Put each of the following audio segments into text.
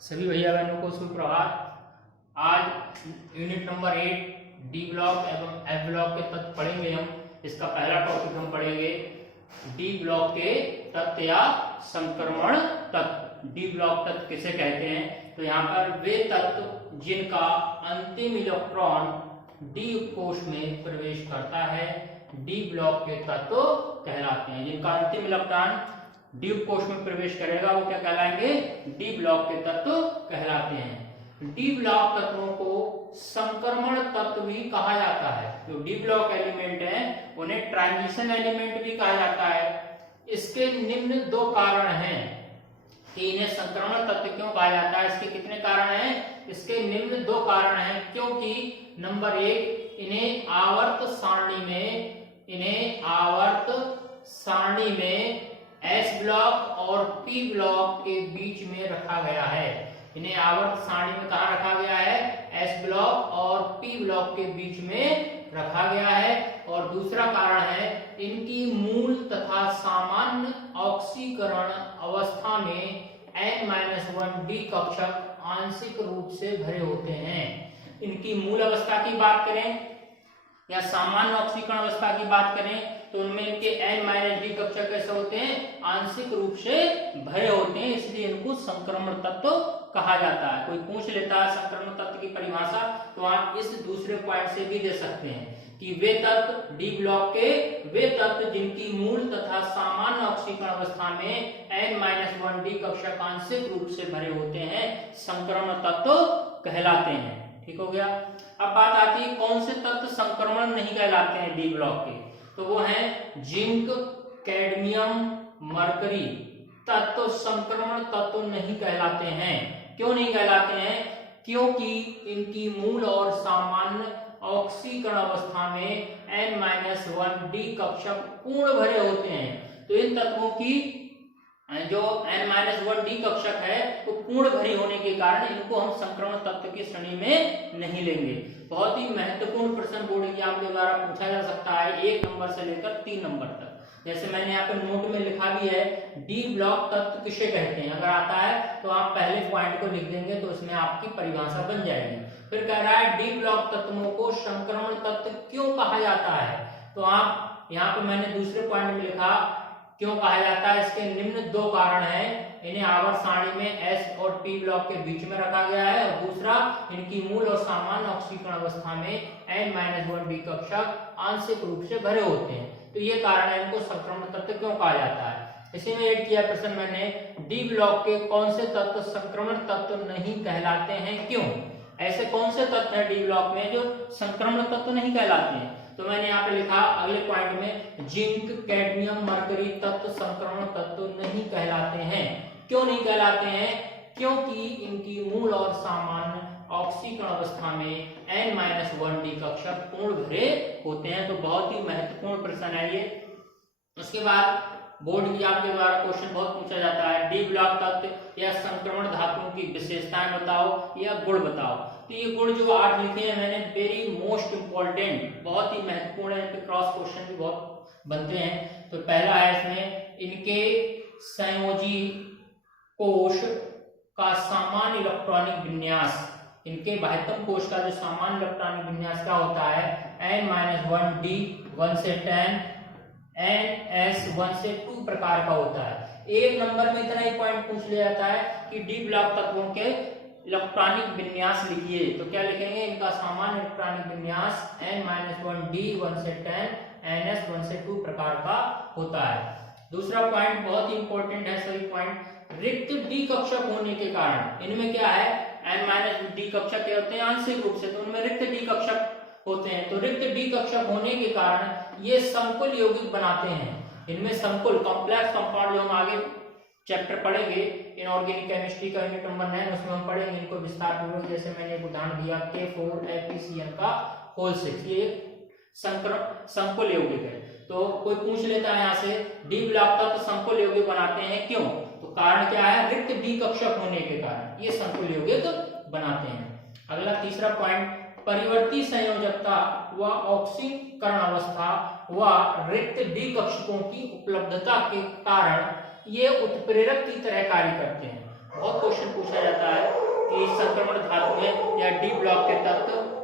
सभी भैया बहनों को सुप्रभात। आज यूनिट नंबर 8 डी ब्लॉक एवं एफ ब्लॉक के तत्व पढ़ेंगे हम। इसका पहला टॉपिक हम पढ़ेंगे डी ब्लॉक के तत्व या संक्रमण तत्व। डी ब्लॉक तत्व किसे कहते हैं? तो यहाँ पर वे तत्व जिनका अंतिम इलेक्ट्रॉन डी कोश में प्रवेश करता है डी ब्लॉक के तत्व कहलाते हैं। जिनका अंतिम इलेक्ट्रॉन डी कोश में प्रवेश करेगा वो क्या कहलाएंगे? डी ब्लॉक के तत्व कहलाते हैं। डी ब्लॉक तत्वों को संक्रमण तत्व भी कहा जाता है। जो डी ब्लॉक एलिमेंट है उन्हें ट्रांजिशन एलिमेंट भी कहा जाता है। इसके निम्न दो कारण हैं कि इन्हें संक्रमण तत्व क्यों कहा जाता है। इसके कितने कारण हैं? इसके निम्न दो कारण हैं। क्योंकि नंबर 1, इन्हें आवर्त सारणी में एस ब्लॉक और पी ब्लॉक के बीच में रखा गया है। इन्हें आवर्त सारणी में कहा रखा गया है? एस ब्लॉक और पी ब्लॉक के बीच में रखा गया है। और दूसरा कारण है इनकी मूल तथा सामान्य ऑक्सीकरण अवस्था में N-1 डी कक्षक आंशिक रूप से भरे होते हैं। इनकी मूल अवस्था की बात करें या सामान्य ऑक्सीकरण अवस्था की बात करें तो उनमें इनके N-डी कक्षक कैसे होते हैं? आंशिक रूप से भरे होते हैं, इसलिए इनको संक्रमण तत्व कहा जाता है। कोई पूछ लेता है संक्रमण तत्व की परिभाषा तो आप इस दूसरे पॉइंट से भी दे सकते हैं कि वे तत्व डी ब्लॉक के वे तत्व जिनकी मूल तथा सामान्य ऑक्सीकरण अवस्था में N-1 डी कक्षक आंशिक रूप से भरे होते हैं संक्रमण तत्व कहलाते हैं। ठीक हो गया। अब बात आती है कौन से तत्व संक्रमण नहीं कहलाते हैं डी ब्लॉक के। तो वो हैं जिंक, कैडमियम, मरकरी तत्व संक्रमण तत्व नहीं कहलाते हैं। क्यों नहीं कहलाते हैं? क्योंकि इनकी मूल और सामान्य ऑक्सीकरण अवस्था में N-1 डी कक्षक पूर्ण भरे होते हैं। तो इन तत्वों की जो N-1 डी कक्षक है वो पूर्ण भरी होने के कारण इनको हम संक्रमण तत्व की श्रेणी में नहीं लेंगे। बहुत ही महत्वपूर्ण प्रश्न बोर्ड एग्जाम के द्वारा पूछा जा सकता है 1 नंबर से लेकर 3 नंबर तक। जैसे मैंने यहाँ पे नोट में लिखा भी है डी ब्लॉक तत्व किसे कहते हैं। अगर आता है तो आप पहले पॉइंट को लिख देंगे तो उसमें आपकी परिभाषा बन जाएगी। फिर कह रहा है डी ब्लॉक तत्वों को संक्रमण तत्व क्यों कहा जाता है। तो आप यहाँ पे मैंने दूसरे पॉइंट में लिखा क्यों कहा जाता है। इसके निम्न दो कारण हैं। इन्हें आवर्त सारणी में एस और पी ब्लॉक के बीच में रखा गया है और दूसरा इनकी मूल और सामान्य ऑक्सीकरण अवस्था में N-1 डी कक्षक आंशिक रूप से भरे होते हैं। तो ये कारण है इनको संक्रमण तत्व क्यों कहा जाता है। इसी में ऐड किया प्रश्न मैंने डी ब्लॉक के कौन से तत्व संक्रमण तत्व नहीं कहलाते हैं, क्यों? ऐसे कौन से तत्व है डी ब्लॉक में जो संक्रमण तत्व नहीं कहलाते हैं। तो मैंने यहाँ पे लिखा अगले पॉइंट में जिंक, कैडमियम, मरकरी तत्व संक्रमण तत्व नहीं कहलाते हैं। क्यों नहीं कहलाते हैं? क्योंकि इनकी मूल और सामान्य ऑक्सीकरण अवस्था में N-1 डी कक्षक पूर्ण भरे होते हैं। तो बहुत ही महत्वपूर्ण प्रश्न है ये। उसके बाद बोर्ड एग्जाम के द्वारा क्वेश्चन बहुत पूछा जाता है डी ब्लॉक तत्व या संक्रमण धातुओं की विशेषताएं बताओ या गुण बताओ। तो ये गुण जो 8 लिखे हैं मैंने वेरी मोस्ट इंपॉर्टेंट, बहुत ही महत्वपूर्ण है। इनके क्रॉस क्वेश्चन भी बहुत बनते हैं। तो पहला है इसमें इनके संयोजी कोश का सामान्य इलेक्ट्रॉनिक विन्यास। इनके बाह्यतम कोश का जो सामान्य इलेक्ट्रॉनिक विन्यास क्या होता है? N-1 डी 1 से 10 NS 1 से 2 प्रकार का होता है। एक नंबर में इतना ही पॉइंट पूछ लिया जाता है कि डी ब्लॉक तत्वों के इलेक्ट्रॉनिक विन्यास लिखिए। तो क्या लिखेंगे? इनका सामान्य इलेक्ट्रॉनिक विन्यास N-1 डी 1 से 10 NS 1 से 2 प्रकार का होता है। दूसरा पॉइंट बहुत ही इंपॉर्टेंट है। सभी पॉइंट रिक्त डी कक्षक होने के कारण इनमें क्या है? N- डी कक्षक क्या होते हैं? आंशिक रूप से, तो उनमें रिक्त डी कक्षक होते हैं। तो रिक्त डी कक्षक होने के कारण ये संकुल यौगिक बनाते हैं। इनमें संकुल कॉम्प्लेक्स कंपाउंड जो हम आगे चैप्टर पढ़ेंगे इनऑर्गेनिक केमिस्ट्री का यूनिट नंबर 9 उसमें हम पढ़ेंगे इनको विस्तार पूर्वक। जैसे मैंने एक उदाहरण दिया K4FeCl का होल 6, ये संकुल यौगिक है। तो कोई पूछ लेता है यहाँ से डी ब्लॉक तत्व संकुल यौगिक बनाते हैं क्यों? तो कारण क्या है? रिक्त डी कक्षक होने के कारण ये संकुल यौगिक बनाते हैं। अगला तीसरा पॉइंट परिवर्ती संयोजकता व ऑक्सीकरण अवस्था व रिक्त डी कक्षकों की उपलब्धता के कारण ये उत्प्रेरक की तरह कार्य करते हैं। बहुत क्वेश्चन पूछा जाता है कि संक्रमण धातु में या डी ब्लॉक के तत्व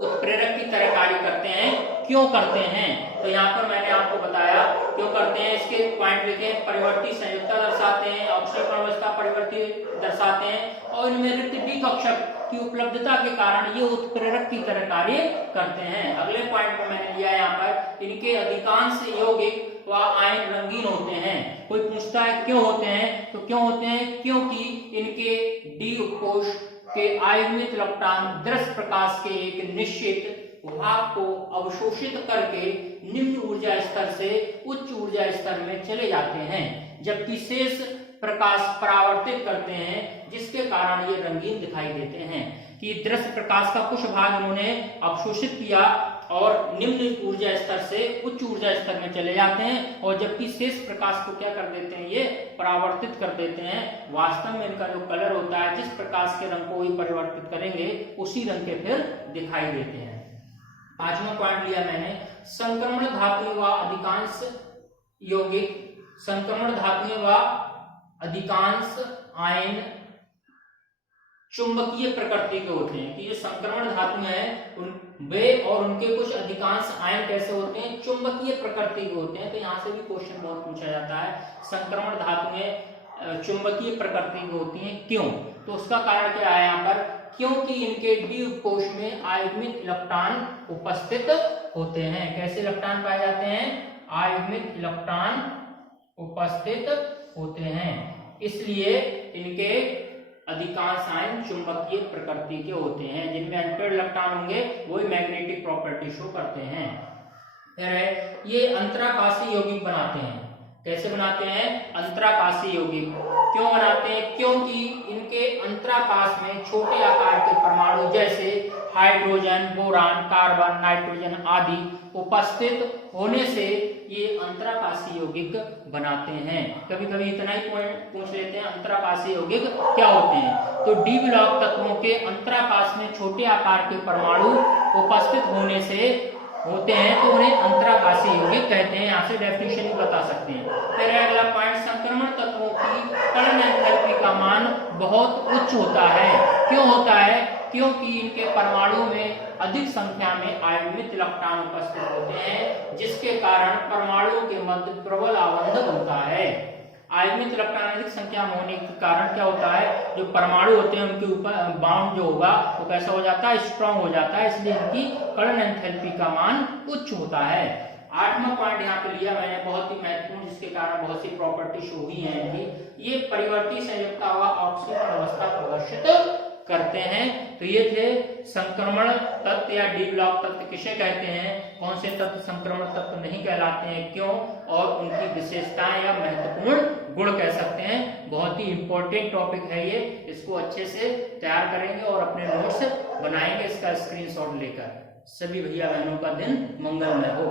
उत्प्रेरक की तरह कार्य करते हैं। क्यों करते हैं? तो यहाँ पर मैंने आपको बताया क्यों करते हैं। इसके पॉइंट लिखे, परिवर्ती संयुक्ता दर्शाते हैं, ऑक्सीजन अवस्था परिवर्ती दर्शाते हैं और इनमें रिक्त डी कक्षक की उपलब्धता के कारण ये उत्प्रेरक की तरह कार्य करते हैं। अगले पॉइंट पर मैंने लिया यहाँ पर, इनके अधिकांश यौगिक व आयन रंगीन होते हैं। कोई पूछता है क्यों होते हैं, तो क्यों होते हैं? क्योंकि इनके डी उपकोष के आयुर्मित इलेक्ट्रॉन दृश्य प्रकाश के एक निश्चित भाग को अवशोषित करके निम्न ऊर्जा स्तर से उच्च ऊर्जा स्तर में चले जाते हैं, जबकि शेष प्रकाश परावर्तित करते हैं, जिसके कारण ये रंगीन दिखाई देते हैं। कि दृश्य प्रकाश का कुछ भाग इन्होंने अवशोषित किया और निम्न ऊर्जा स्तर से उच्च ऊर्जा स्तर में चले जाते हैं, और जबकि शेष प्रकाश को क्या कर देते हैं, ये परावर्तित कर देते हैं। वास्तव में इनका जो कलर होता है, जिस प्रकाश के रंग को ये परिवर्तित करेंगे उसी रंग के फिर दिखाई देते हैं। पांचवा पॉइंट लिया मैंने, संक्रमण धातुएं व अधिकांश यौगिक, संक्रमण धातुएं व अधिकांश आयन चुंबकीय प्रकृति के होते हैं। कि जो संक्रमण धातु है वे और उनके कुछ अधिकांश आयन कैसे होते हैं, चुंबकीय प्रकृति के होते हैं। तो यहाँ से भी क्वेश्चन बहुत पूछा जाता है, संक्रमण धातुएं चुंबकीय प्रकृति की होती हैं, क्यों? तो उसका कारण क्या है यहाँ पर, क्योंकि इनके डी उपकोष में आयुग्मित इलेक्ट्रॉन उपस्थित होते हैं। कैसे इलेक्ट्रॉन पाए जाते हैं? आयुग्मित इलेक्ट्रॉन उपस्थित होते हैं, इसलिए इनके अधिकांश आयन चुंबकीय प्रकृति के होते हैं। जिनमें अनपेड इलेक्ट्रॉन होंगे वही मैग्नेटिक प्रॉपर्टी शो करते हैं। फिर ये अंतराकाशी यौगिक बनाते हैं। कैसे बनाते हैं? अंतराकाशी यौगिक क्यों बनाते हैं? क्योंकि इनके अंतराकाश में छोटे आकार के परमाणु जैसे हाइड्रोजन, बोरान, कार्बन, नाइट्रोजन आदि उपस्थित होने से ये अंतराकाशी यौगिक बनाते हैं। कभी कभी इतना ही पॉइंट पूछ लेते हैं, अंतराकाशी यौगिक क्या होते हैं? तो डी ब्लॉक तत्वों के अंतराकाश में छोटे आकार के परमाणु उपस्थित होने से होते हैं, तो उन्हें अंतराकाशी यौगिक कहते हैं। यहाँ से डेफिनेशन भी बता सकते हैं। फिर अगला पॉइंट, संक्रमण तत्वों की कर्ण एंथैल्पी का मान बहुत उच्च होता है। क्यों होता है? क्योंकि इनके परमाणु में अधिक संख्या में आयुग्मित इलेक्ट्रॉन उपस्थित होते हैं, जिसके कारण परमाणुओं के मध्य प्रबल आबंध बनता है। आयुग्मित इलेक्ट्रॉन अधिक संख्या में होने के कारण क्या होता है, जो परमाणु होते हैं उनके ऊपर बाउंड जो होगा वो कैसा हो जाता है, स्ट्रांग हो जाता है, इसलिए इनकी कर्ण एंथैल्पी का मान उच्च होता है। आठवां पॉइंट यहाँ पे लिया मैंने, बहुत ही महत्वपूर्ण, जिसके कारण बहुत सी प्रॉपर्टी शो हुई है इनकी। ये परिवर्ती संयुक्ता व ऑक्सीजन अवस्था प्रदर्शित करते हैं। तो ये थे संक्रमण तत्व या डी ब्लॉक तत्व किसे कहते हैं, कौन से तत्व संक्रमण तत्व नहीं कहलाते हैं, क्यों, और उनकी विशेषताएं या महत्वपूर्ण गुण कह सकते हैं। बहुत ही इंपॉर्टेंट टॉपिक है ये, इसको अच्छे से तैयार करेंगे और अपने नोट्स बनाएंगे इसका स्क्रीनशॉट लेकर। सभी भैया बहनों का दिन मंगलमय हो।